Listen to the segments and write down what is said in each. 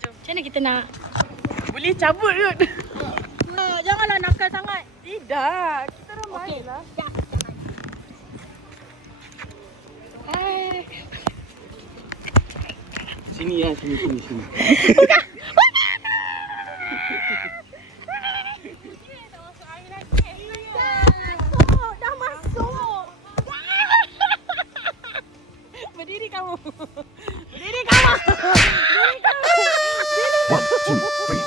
jom. Macam mana kita nak? Boleh cabut kot. Janganlah nakal sangat. Tidak. Kita ramai lah. Ya. Hai. Sini ya, sini. Bukan. Dah masuk. Berdiri kamu. Berdiri kamu. Berdiri kamu. 1, 2, 3.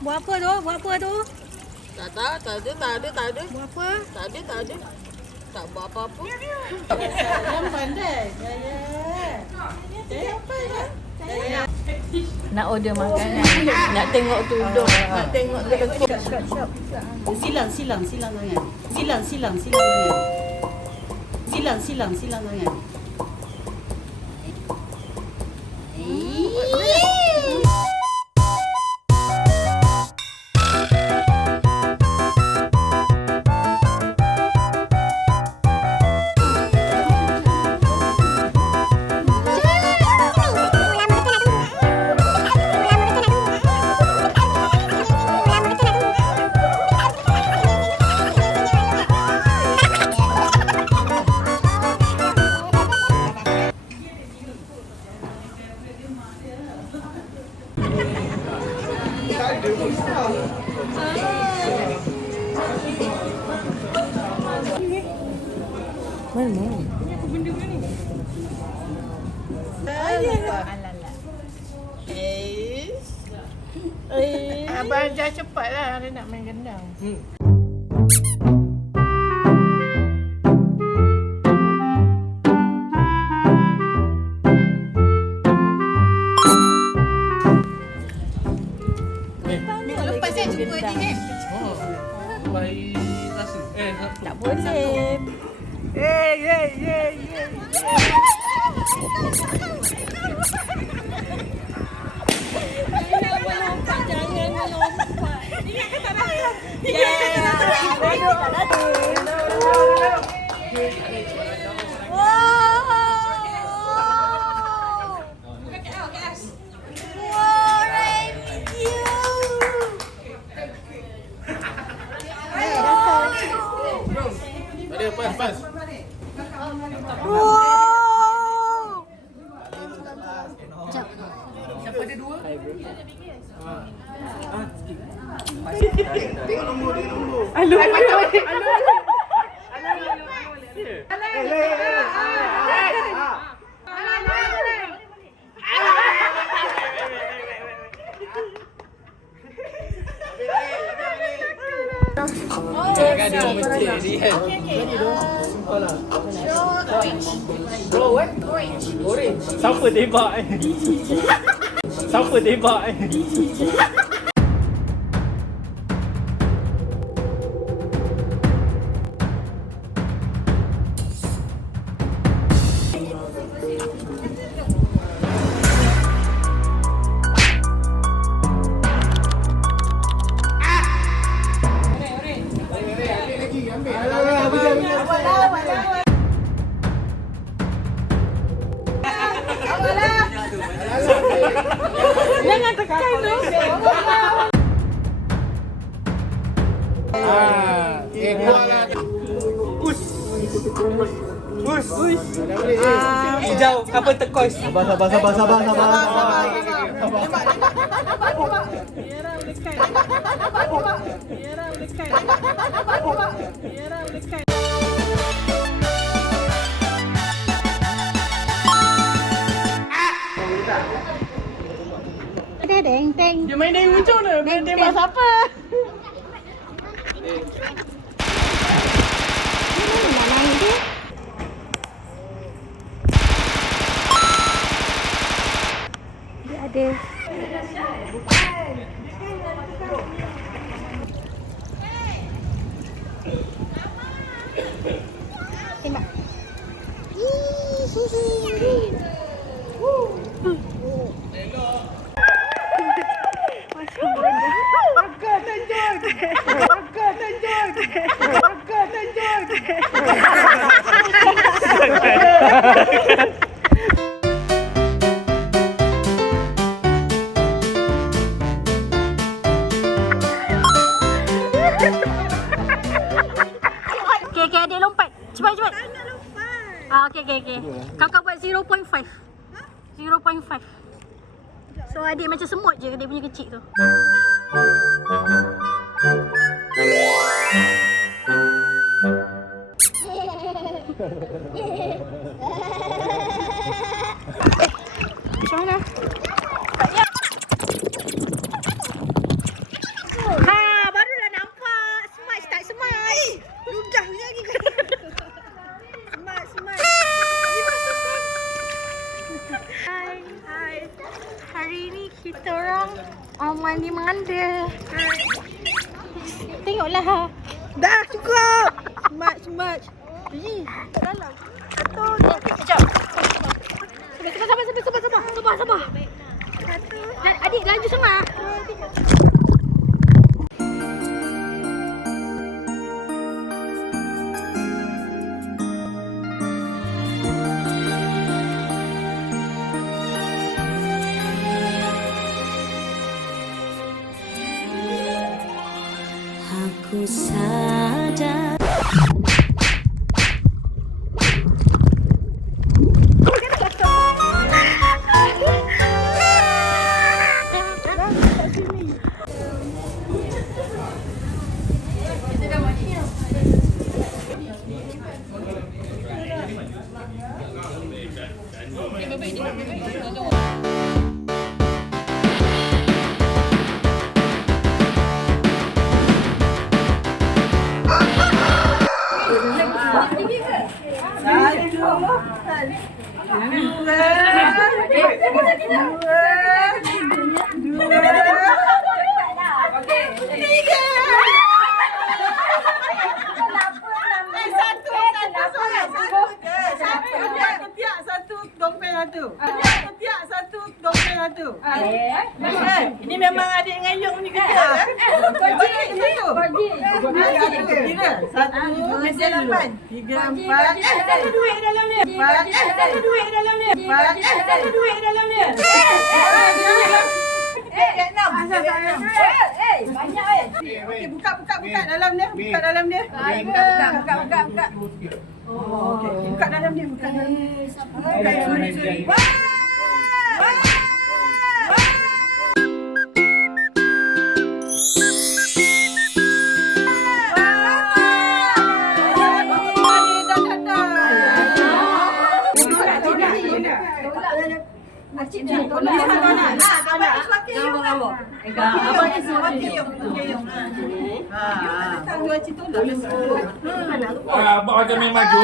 Buat apa tu? Buat apa tu? Tak ada. Buat apa? Tak ada. Tak buat apa-apa. Yang pandai. Nak order makanan. Nak tengok tudung. Nak tengok telekong. Silang tangan. Silang tangan. Abang ajar cepatlah dia nak main gendang. Lepas saya jumpa dia kan. Bayi rasa. Tak boleh. Pas. Siapa ada dua? Tengok nombor. Alu. Jangan dia mesti ni kan. Bro, what? Orange. Siapa tembak? Siapa tembak? Jangan tekan tu. Kuala. Us. Hijau apa turquoise? Sabar. Deng deng. Dia main dari ujung tu. Main tembak siapa? Nak naik dia. Dia ada. Tembak. Ih, susu. Okay, adik lompat. Cepat. Okay. Kakak buat 0.5. 0.5. So adik macam semut je dia punya kecil tu. Macam mana? Barulah nampak. Smart tak smart? Ludah lagi. Smart. Hai. Hari ni kita orang mandi manda. Tengoklah. Dah cukup. Smart. Dalam. Satu, dua, tiga. Sekejap. Sabar. Adik laju sangat. Aku sadar. Ini memang adik dengan Yung ni kerja. Satu, masih 8. 3, 4. Ada duit dalam ni. Ada duit dalam ni. Ada duit dalam ni. Banyak okey, buka dalam dia. Buka dalam dia. Buka. Oh, okey. Buka dalam dia. Sorry. Abang akan main maju.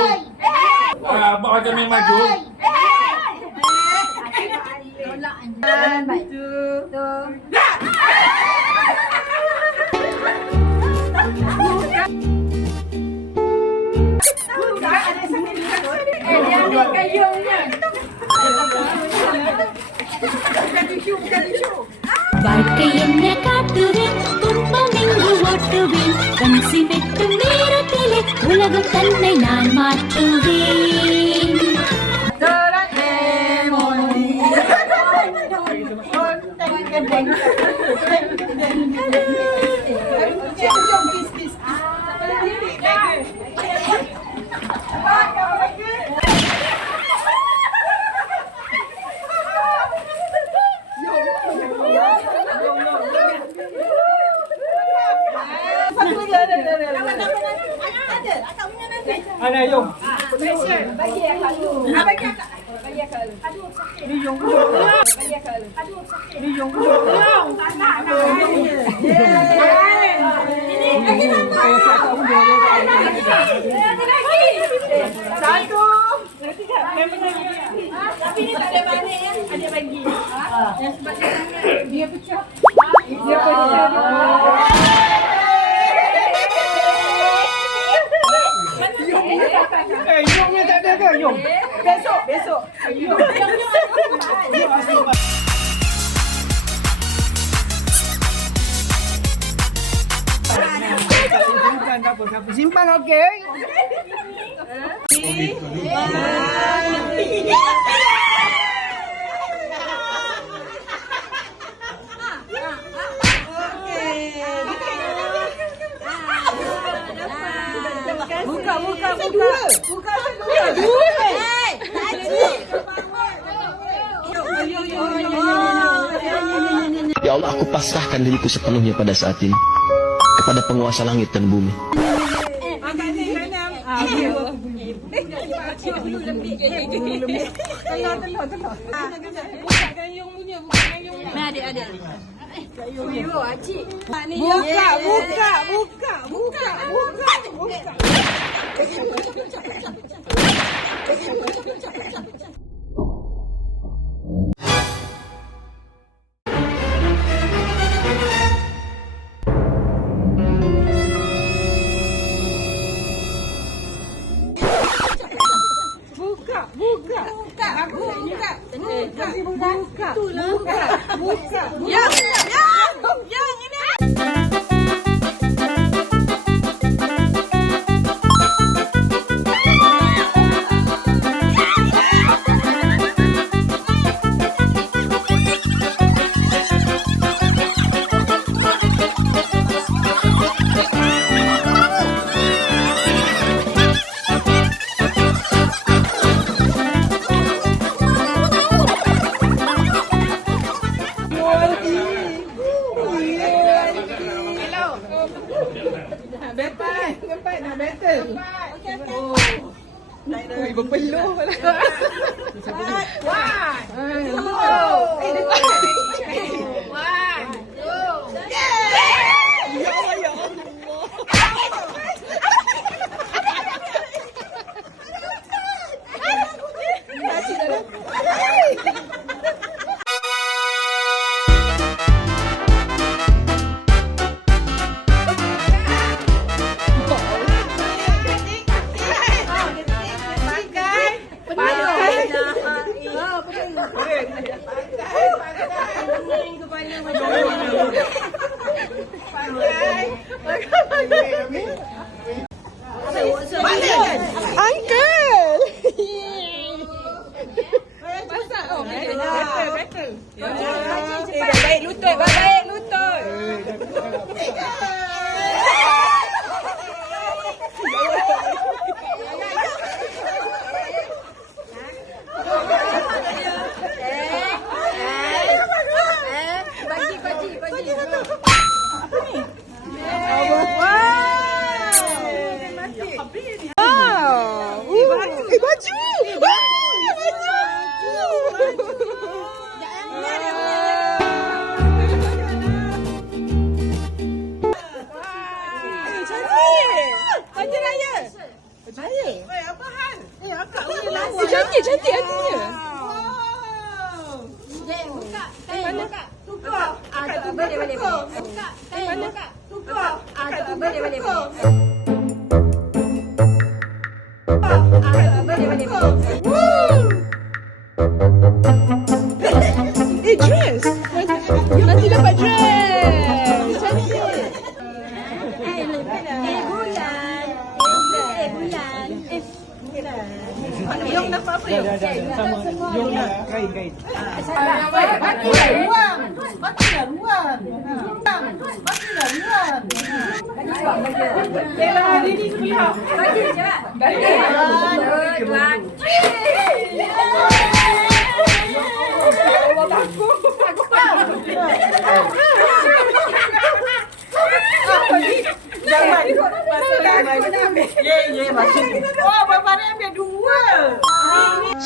Abang akan main maju. வாழ்க்கை என்ன காட்டுவேன் துன்பம் இங்கு ஓட்டுவேன் கன்சி வெட்டும் நேரத்திலே உலகம் தன்னை நான் மாற்றுவேன் Ana Yung. Bagi akak dulu. Bagi akak dulu. Ni Yung. Simpan okey. Ya Allah, aku pasrahkan diriku sepenuhnya pada saat ini kepada penguasa langit dan bumi.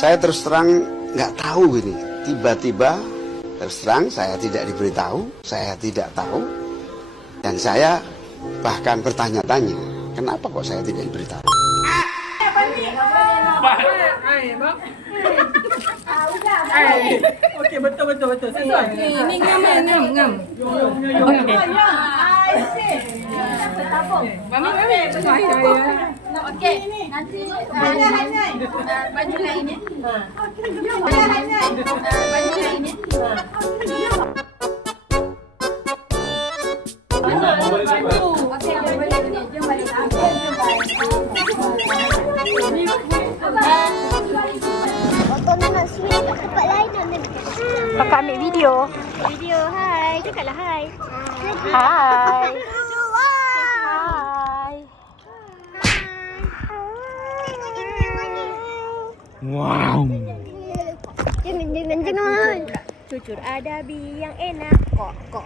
Saya terus terang nggak tahu ini. Tiba-tiba Terus terang saya tidak diberitahu, saya tidak tahu, dan saya bahkan bertanya-tanya, kenapa kok saya tidak diberitahu? Okey, betul. Sesuai. Ni ngam. Mami. Okey, nanti baju lain ni. Baju lain ni. Okey, jom balik. Tonton nak swing kat tempat lain nak ambil. Kakak ambil video. Video, hai. Cakaplah hai. Hai. Hai. Wow. Jangan. Jujur ada yang enak. Kok.